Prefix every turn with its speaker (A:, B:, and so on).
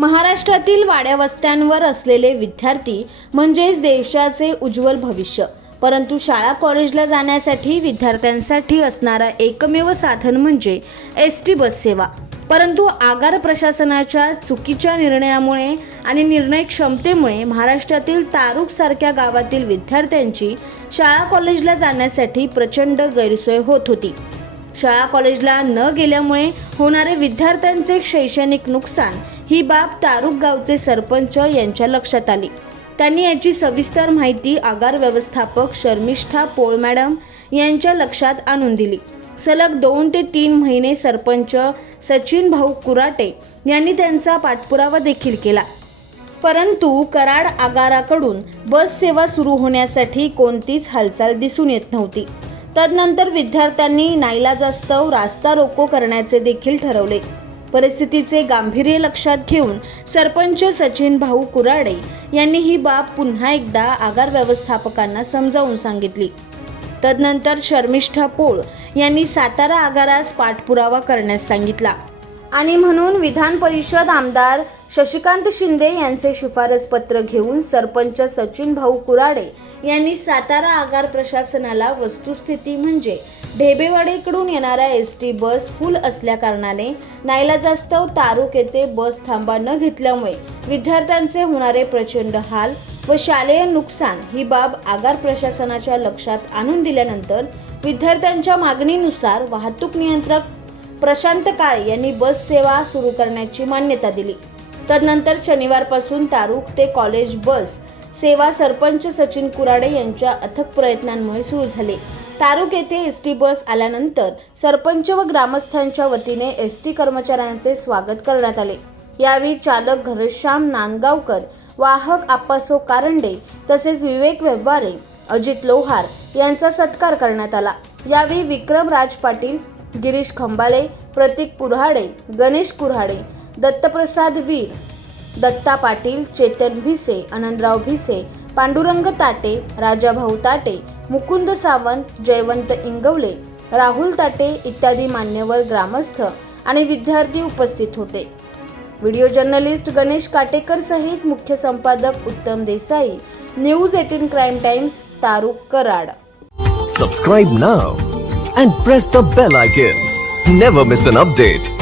A: महाराष्ट्रातील वाड्या वस्त्यांवर असलेले विद्यार्थी म्हणजेच देशाचे उज्ज्वल भविष्य. परंतु शाळा कॉलेजला जाण्यासाठी विद्यार्थ्यांसाठी असणारा एकमेव साधन म्हणजे एस टी बस सेवा. परंतु आगार प्रशासनाच्या चुकीच्या निर्णयामुळे आणि निर्णय क्षमतेमुळे महाराष्ट्रातील तारुकसारख्या गावातील विद्यार्थ्यांची शाळा कॉलेजला जाण्यासाठी प्रचंड गैरसोय होत होती. शाळा कॉलेजला न गेल्यामुळे होणारे विद्यार्थ्यांचे शैक्षणिक नुकसान ही बाब तारुक गावचे सरपंच यांच्या लक्षात आली. त्यांनी याची सविस्तर माहिती आगार व्यवस्थापक शर्मिष्ठा पोळ मॅडम यांच्या लक्षात आणून दिली. सलग दोन ते तीन महिने सरपंच सचिन भाऊ कुराटे यांनी त्यांचा पाठपुरावा देखील केला. परंतु कराड आगाराकडून बस सेवा सुरू होण्यासाठी कोणतीच हालचाल दिसून येत नव्हती. तदनंतर विद्यार्थ्यांनी नाईलाजास्तव रास्ता रोको करण्याचे देखील ठरवले. परिस्थितीचे गांभीर्य लक्षात घेऊन सरपंच सचिन भाऊ कुराडे यांनी ही बाब पुन्हा एकदा आगार व्यवस्थापकांना समजावून सांगितली. तदनंतर शर्मिष्ठा पोळ यांनी सातारा आगारास पाठपुरावा करण्यास सांगितला. आणि म्हणून विधान परिषद आमदार शशिकांत शिंदे यांचे शिफारस पत्र घेऊन सरपंच सचिन भाऊ कुराडे यांनी सातारा आगार प्रशासनाला वस्तुस्थिती म्हणजे ढेबेवाडीकडून येणाऱ्या एस टी बस फुल असल्याकारणाने नाईलाजास्तव तारुक येथे बस थांबा न घेतल्यामुळे विद्यार्थ्यांचे होणारे प्रचंड हाल व शालेय नुकसान ही बाब आगार प्रशासनाच्या लक्षात आणून दिल्यानंतर विद्यार्थ्यांच्या मागणीनुसार वाहतूक नियंत्रक प्रशांत काळे यांनी बस सेवा सुरू करण्याची मान्यता दिली. तदनंतर शनिवारपासून तारुक ते कॉलेज बस सेवा सरपंच सचिन कुराडे यांच्या अथक प्रयत्नांमुळे सुरू झाले. तारुक येथे एस टी बस आल्यानंतर सरपंच व ग्रामस्थांच्या वतीने एस टी कर्मचाऱ्यांचे स्वागत करण्यात आले. यावेळी चालक घनश्याम नांदगावकर वाहक आप्पासो कारंडे तसेच विवेक व्यवहारे अजित लोहार यांचा सत्कार करण्यात आला. यावेळी विक्रम राज पाटील गिरीश खंबाले प्रतीक कुऱ्हाडे गणेश कुऱ्हाडे दत्तप्रसाद वीर दत्ता पाटील चेतन भिसे आनंदराव भिसे पांडुरंग ताटे राजाभाऊ ताटे मुकुंद सावंत जयवंत इंगवले राहुल ताटे इत्यादी मान्यवर ग्रामस्थ आणि विद्यार्थी उपस्थित होते. व्हिडिओ जर्नलिस्ट गणेश काटेकर सहित मुख्य संपादक Uttam Desai news eighteen crime times तारुक Karad.
B: Subscribe now and press the bell icon never miss an update